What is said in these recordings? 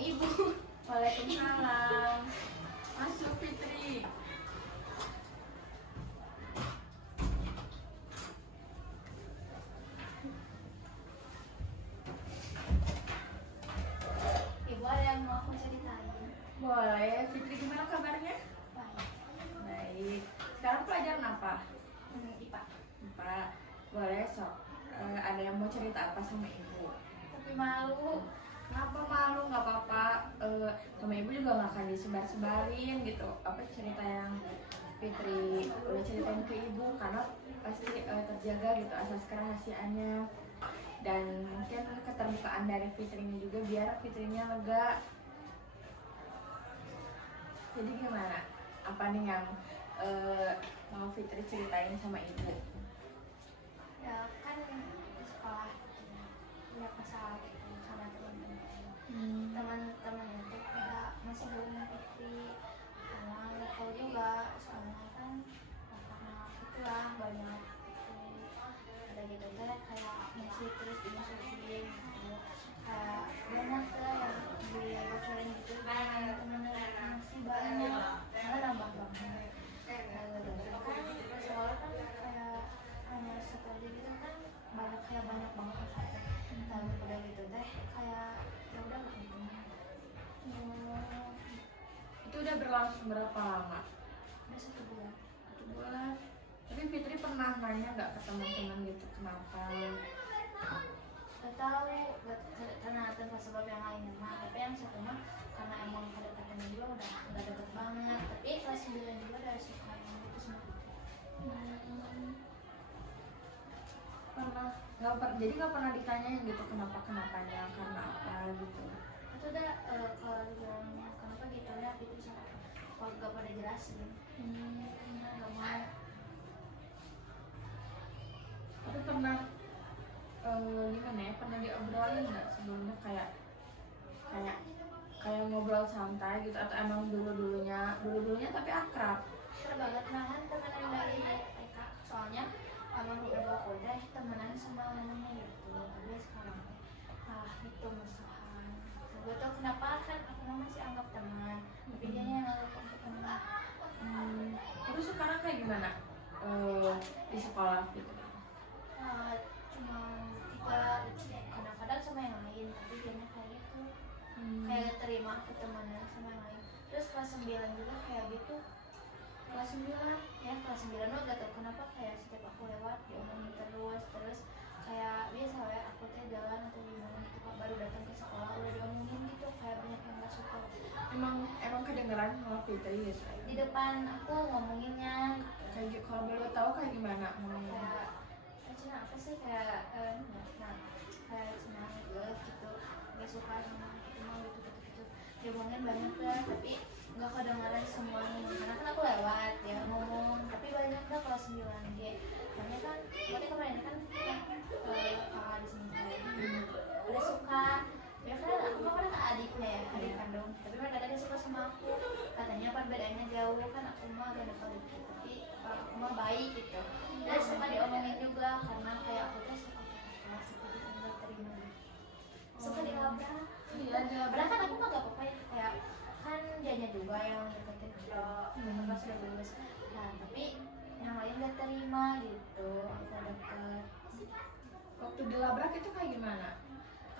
ibu. Waalaikumsalam. Masuk Fitri. Ibu ada yang mau aku ceritain? Boleh. Fitri gimana kabarnya? Baik. Baik. Sekarang pelajaran apa? IPA. Pak, boleh sok. Ada yang mau cerita apa sama ibu? Tapi malu. Kenapa malu? Nggak apa-apa. Sama ibu juga nggak akan disebar-sebarin gitu. Apa cerita yang Fitri udah ceritain ke ibu karena pasti terjaga gitu asas kerahasiaannya, dan mungkin keterbukaan dari Fitrinya juga biar Fitrinya lega. Jadi gimana? Apa nih yang mau Fitri ceritain sama ibu? Ya kan di sekolah gitu. Punya masalah gitu sama teman-teman. Teman-teman itu pada masih belum Fitri. Karena aku juga soalnya kan karena itulah banyak itu ada gitu teh kayak masih terus dimasukin gitu, kayak banyak tuh yang dibocorin gitu teman-teman masih banyak karena nambah banget kan soalnya kan kayak hanya satu aja gitu kan banyak banget masalah dan udah gitu teh kayak ya udah nggak Itu udah berlangsung berapa lama? udah 1 bulan. 1 bulan. Tapi Fitri pernah nanya nggak ke teman-teman gitu kenapa? Gak tahu karena tanpa sebab yang lain mah, tapi yang satu mah karena emang kedekatannya juga udah deket banget, tapi kelas 9 juga udah suka yang itu sama Fitri. Jadi nggak pernah ditanyain gitu kenapanya karena apa gitu? Itu udah kalau dibilangnya kenapa gitu ya itu sama kalau gak pada jelasin nggak mau. Tapi pernah gimana ya, pernah diobrolin nggak sebelumnya kayak ngobrol santai gitu, atau emang dulu-dulunya tapi akrab? Banget malahan temenan dari TK, soalnya emang udah udah temenan sama mamanya gitu, tapi sekarang malah itu musuhan. Gue tau kenapa kan aku mah masih anggap teman, tapi dia yang anggap aku teman. Terus sekarang kayak gimana di sekolah gitu? Cuma tiga kadang-kadang sama yang lain, tapi dia kayak gitu, kayak terima aku temenan sama yang lain. Terus kelas 9 juga kayak gitu. Kelas 9 mah gak tau kenapa kayak setiap aku lewat diomongin terus kayak biasa ya aku teh jalan atau gimana gitu kok baru datang ke sekolah udah diomongin gitu, kayak banyak yang gak suka. Emang kedengeran sama Fitri ya? Di depan aku ngomonginnya Kayak kalau boleh tahu kayak gimana ngomongnya? kayak cina apa sih kayak kayak cina gitu gak suka sama itu mah gitu diomongin banyak lah, tapi nggak kedengaran semuanya karena kan aku lewat ya ngomong, tapi banyak dah kelas 9 dia makanya kan berarti kemarin kan kakak di sini udah suka ya kan aku mah kan adiknya ya adik kandung, tapi mereka tadi suka sama aku katanya perbedaannya jauh kan aku mah agak dekat dikit tapi aku mah baik gitu dan suka diomongin juga karena kayak aku tuh suka seperti enggak terima suka dilabrak. Iya, Padahal kan aku mah gak apa-apa ya, kayak kan dianya juga yang deketin aku pas udah lulus. Nah tapi yang lain gak terima gitu, aku deket. Waktu dilabrak itu kayak gimana?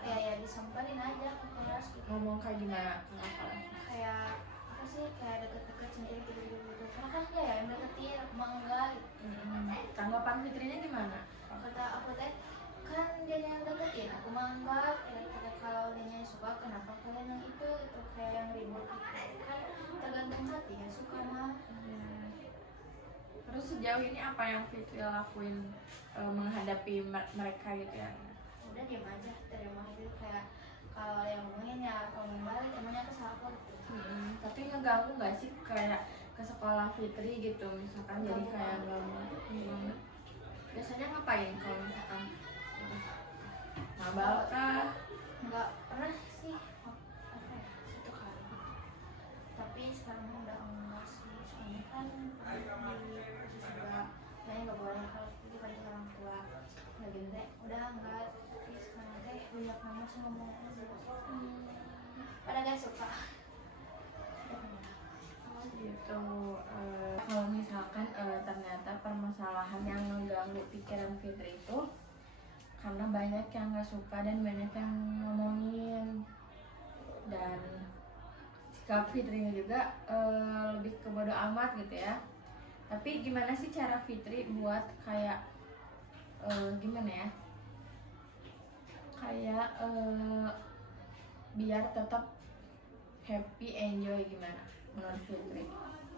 Ya disamperin aja ke kelas gitu. Ngomong kayak gimana? Kenapa? Kayak apa sih, kayak deket-deket sendiri gitu. Karena kan dia ya yang deketin, aku mah enggak gitu. Tanggapan Fitrinya gimana? Kata aku teh, kan dia yang deketin, aku mah enggak ya, kata kalau dia yang suka kenapa kalian yang itu kayak yang ribut gitu kan tergantung hati ya suka mah. Terus sejauh ini apa yang Fitri lakuin menghadapi mereka gitu ya? Udah diam aja, terima aja, kayak kalau yang ngomongin ya ngomong balik emangnya kesal aku gitu. Tapi ngeganggu nggak sih kayak ke sekolah Fitri gitu misalkan jadi kayak banget? Biasanya ngapain kalau misalkan mabal kah? Nggak pernah sih apa ya, 1 kali tapi sekarang mah udah enggak sih, soalnya kan di posisi juga kayaknya nggak boleh kalau dibantu orang tua nggak gitu deh, udah enggak, tapi sekarang teh banyak nama ngomong aja. pada gak suka. Oh gitu. Kalau misalkan ternyata permasalahan yang mengganggu pikiran Fitri itu karena banyak yang nggak suka dan banyak yang ngomongin, dan sikap Fitrinya juga lebih ke bodo amat gitu ya. Tapi gimana sih cara Fitri buat kayak gimana ya, kayak biar tetap happy, enjoy, gimana menurut Fitri?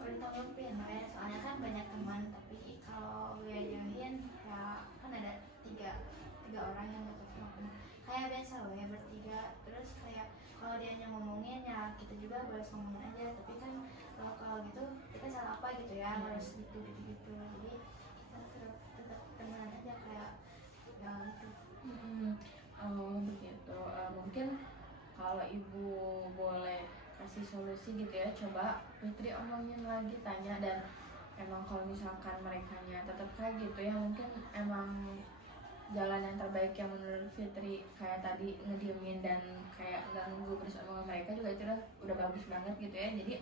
Udah tanggepin lah ya, soalnya kan banyak teman, tapi kalau gue jauhin ya kan ada tiga orang yang deket sama aku. Kayak biasa ya bertiga, terus kayak kalau dia yang ngomongin ya kita juga boleh ngomongin aja, tapi kan kalau gitu kita salah apa gitu ya, harus gitu, jadi kita tetap temenan aja kayak ya gitu. Oh begitu. Mungkin kalau ibu boleh kasih solusi gitu ya, coba Fitri omongin lagi, tanya, dan emang kalau misalkan merekanya tetap kayak gitu ya, mungkin emang jalan yang terbaik yang menurut Fitri kayak tadi ngediemin dan kayak nggak ngegubris omongan mereka juga itu udah bagus banget gitu ya. Jadi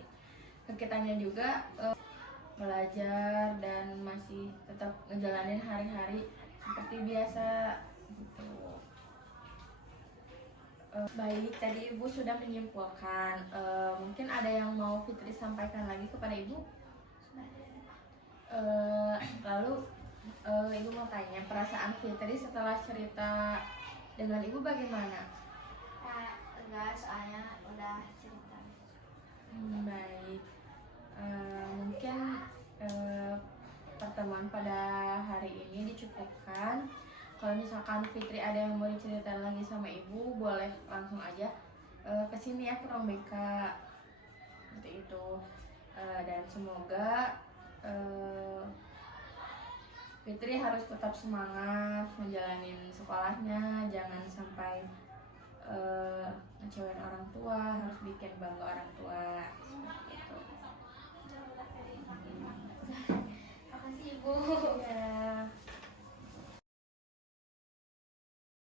ke kitanya juga belajar dan masih tetap ngejalanin hari-hari seperti biasa gitu. Baik, tadi Ibu sudah menyimpulkan. Mungkin ada yang mau Fitri sampaikan lagi kepada Ibu? Lalu Ibu mau tanya, perasaan Fitri setelah cerita dengan Ibu bagaimana? Enggak, soalnya udah cerita. Baik. Mungkin pertemuan pada hari ini dicukupkan. Kalau misalkan Fitri ada yang mau diceritain lagi sama Ibu, boleh langsung aja kesini ya, ke ruang BK seperti itu. Dan semoga Fitri harus tetap semangat menjalani sekolahnya, jangan sampai ngecewain orang tua, harus bikin bangga orang tua seperti itu.